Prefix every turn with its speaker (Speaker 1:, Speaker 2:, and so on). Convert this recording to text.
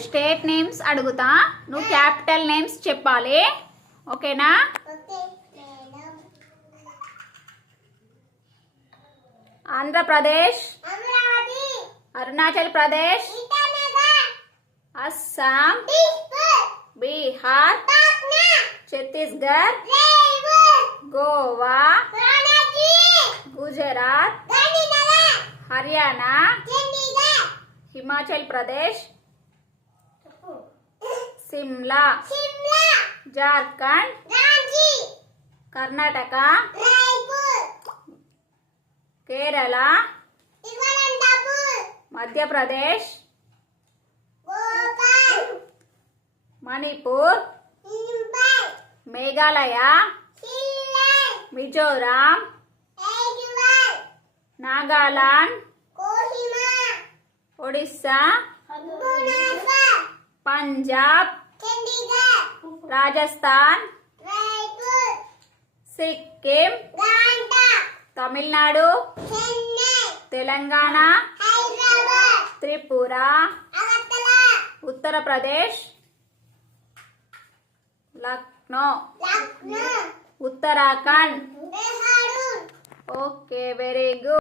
Speaker 1: State names అడుగుతా. నువ్వు capital names చెప్పాలి. ఓకేనా? Andhra Pradesh. Arunachal Pradesh. Assam. Bihar. Chhattisgarh. Goa. Gujarat. Haryana. Himachal Pradesh. Shimla. Jharkhand. Karnataka. Kerala. Madhya Pradesh. Manipur. Meghalaya. Mizoram. Nagaland. Odisha. Punjab Rajasthan Sikkim Tamil Nadu Telangana Tripura Uttar Pradesh Lucknow Uttarakhand. Okay very good.